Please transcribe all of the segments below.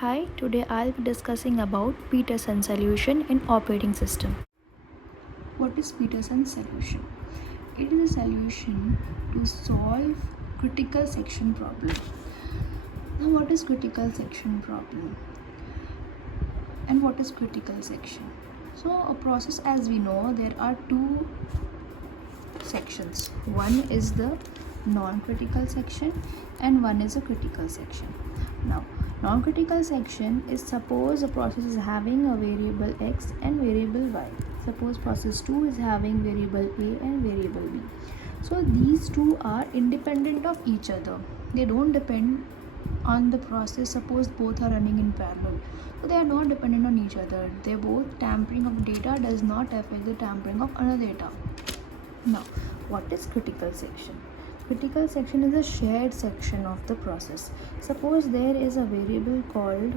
Hi, today I'll be discussing about Peterson solution in operating system. What is Peterson's solution? It is a solution to solve critical section problem. Now, what is critical section problem? And what is critical section? So, a process, as we know, there are two sections. One is the non-critical section and one is a critical section. Now, non-critical section is suppose a process is having a variable x and variable y. Suppose process 2 is having variable a and variable b. So these two are independent of each other. They don't depend on the process. Suppose both are running in parallel. So they are not dependent on each other. They both tampering of data does not affect the tampering of another data. Now, what is critical section? Critical section is a shared section of the process. Suppose there is a variable called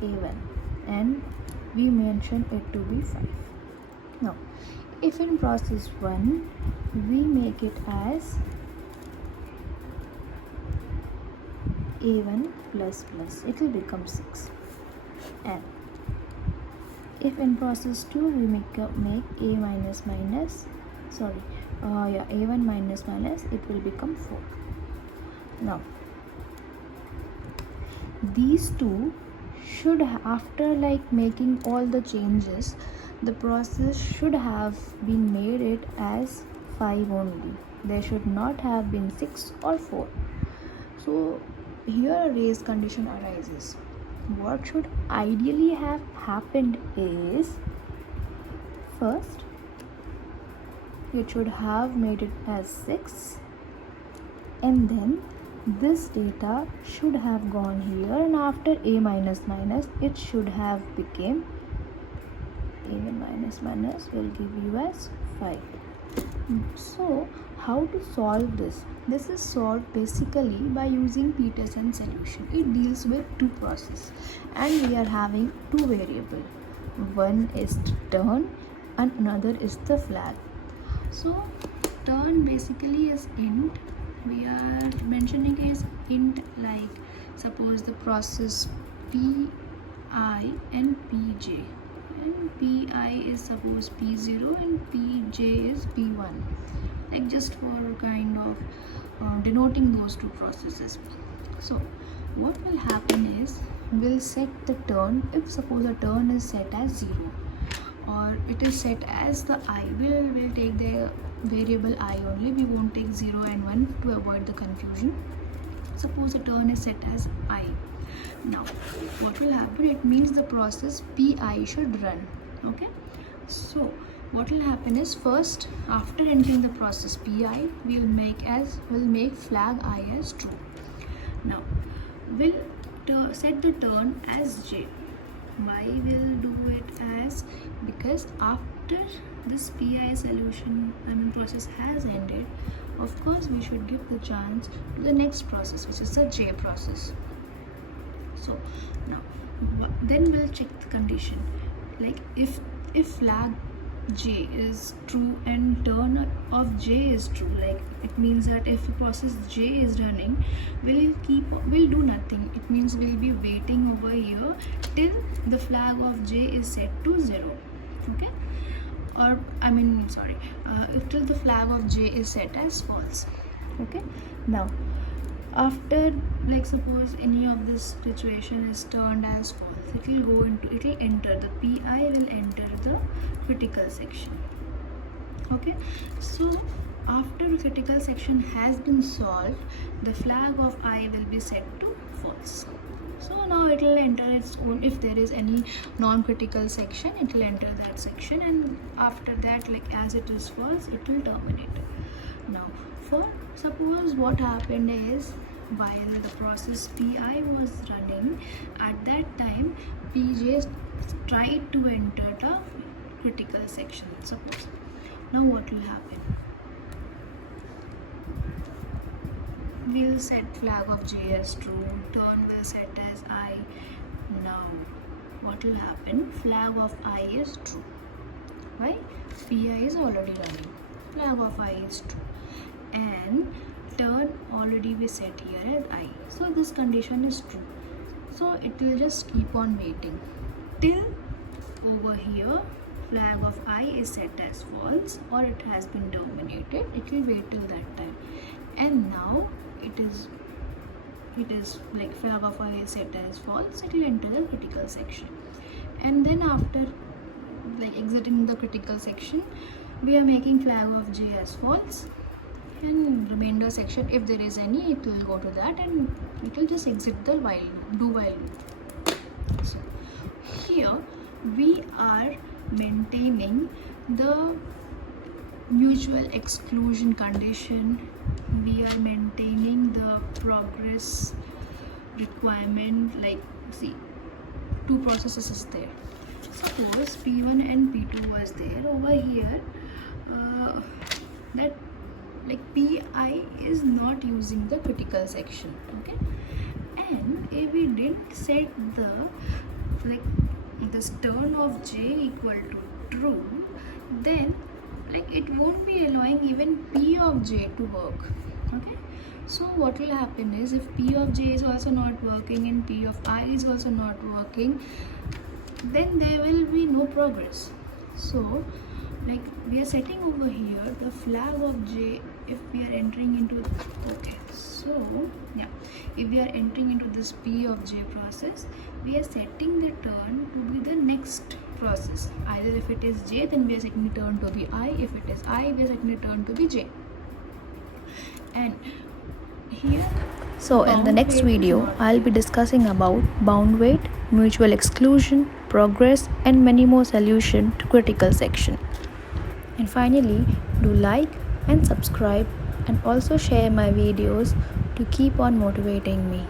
a1 and we mention it to be 5. Now, if in process 1 we make it as a1 plus plus, it will become 6. And if in process 2 we make a minus minus, a1 minus minus, it will become 4. Now, these two should, after making all the changes, the process should have been made it as 5 only. There should not have been 6 or 4. So here a race condition arises. What should ideally have happened is, first it should have made it as 6 and then this data should have gone here, and after a minus minus it should have became a minus minus will give you as 5. So how to solve this? This is solved basically by using Peterson solution. It deals with two processes and we are having two variables. One is turn and another is the flag. So turn basically is int. We are mentioning as int, like suppose the process pi and pj, and pi is suppose p0 and pj is p1, like just for kind of denoting those two processes. So what will happen is, we'll set the turn. If suppose a turn is set as 0 or it is set as the I, will take the variable I only. We won't take 0 and 1 to avoid the confusion. Suppose a turn is set as I. Now what will happen? It means the process pi should run. Okay, so what will happen is, first after entering the process pi, we'll make flag I as true. Now we'll set the turn as j. Why will do it as? Because after this pi solution, process has ended, of course we should give the chance to the next process, which is the j process. So now then we'll check the condition, like if flag j is true and turn of j is true, like it means that if process j is running, we'll do nothing. It means we'll be waiting over here till the flag of j is set to 0. Okay, or till the flag of j is set as false. Okay, now after, suppose any of this situation is turned as false, it will enter the pi will enter the critical section. Okay, so after critical section has been solved, the flag of I will be set to false. So now it will enter its own. If there is any non-critical section, it will enter that section, and after that, as it is false, it will terminate. Now for suppose what happened is, while the process pi was running, at that time pj tried to enter the critical section, suppose. Now what will happen? We'll set flag of j as true, turn will set as I. Now what will happen? Flag of I is true. Why? pi is already running. Flag of I is true and turn already we set here as I. So this condition is true. So it will just keep on waiting till over here flag of I is set as false or it has been terminated. It will wait till that time, and now it is like flag of I is set as false. It will enter the critical section, and then after like exiting the critical section, we are making flag of J as false, and remainder section, if there is any, it will go to that and it will just exit the while loop. So here we are maintaining the mutual exclusion condition, we are maintaining the progress requirement. Like, see, two processes is there. Suppose P1 and P2 was there. Over here that like Pi is not using the critical section, okay, and if we didn't set the like this turn of J equal to true, then like it won't be allowing even P of J to work, okay. So what will happen is, if P of J is also not working and P of I is also not working, then there will be no progress. So like we are setting over here the flag of J if we are entering into, okay, so yeah, if we are entering into this P of J process, we are setting the turn to be the next process. Either if it is J, then we are setting the turn to be I. If it is I, we are setting the turn to be J. And here, So in the next video, I'll be discussing about bound wait, mutual exclusion, progress, and many more solutions to critical section. And finally, do like and subscribe, and also share my videos to keep on motivating me.